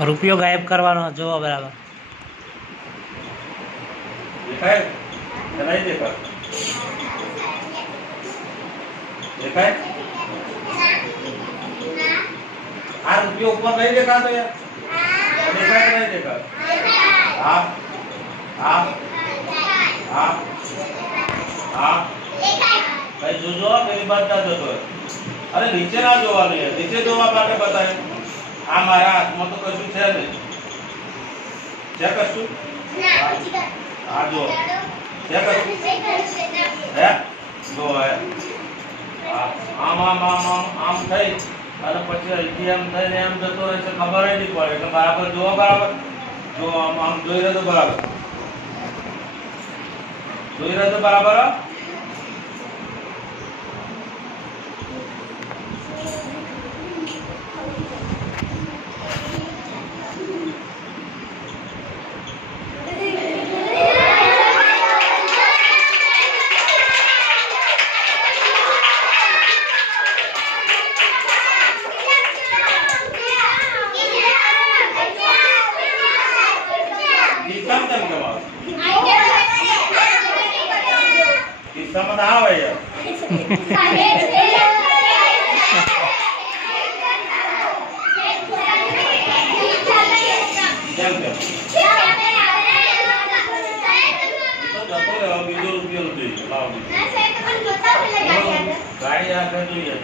રૂપિયો ગાયબ કરવાનો જોવો બરાબર દેખાય કે નહીં દેખાય દેખાય આ રૂપિયો ઉપર નહીં દેખાતો યાર દેખાય કે નહીં દેખાય હા હા હા હા ભાઈ જોજો પેલી બાદ ના જતો અરે નીચે ના જોવાનું યાર નીચે જોવા માટે બતાવે આ મારા હાથમાં તો કશું છે નહીં છે કશું આ જો છે કશું હે જો હે આમ આમ આમ આમ આમ થઈ અને પછી અહીંથી એમ થઈને એમ જતો રહેશે ખબર નહીં પડે એટલે બરાબર જોવો બરાબર જો આમ આમ જોઈ રહ્યો તો બરાબર જોઈ રહ્યો તો બરાબર કિસ્સામાં ના આવે યાર કેમ કેમ બીજો રૂપિયો જોઈએ ગાડી આગળ જોઈએ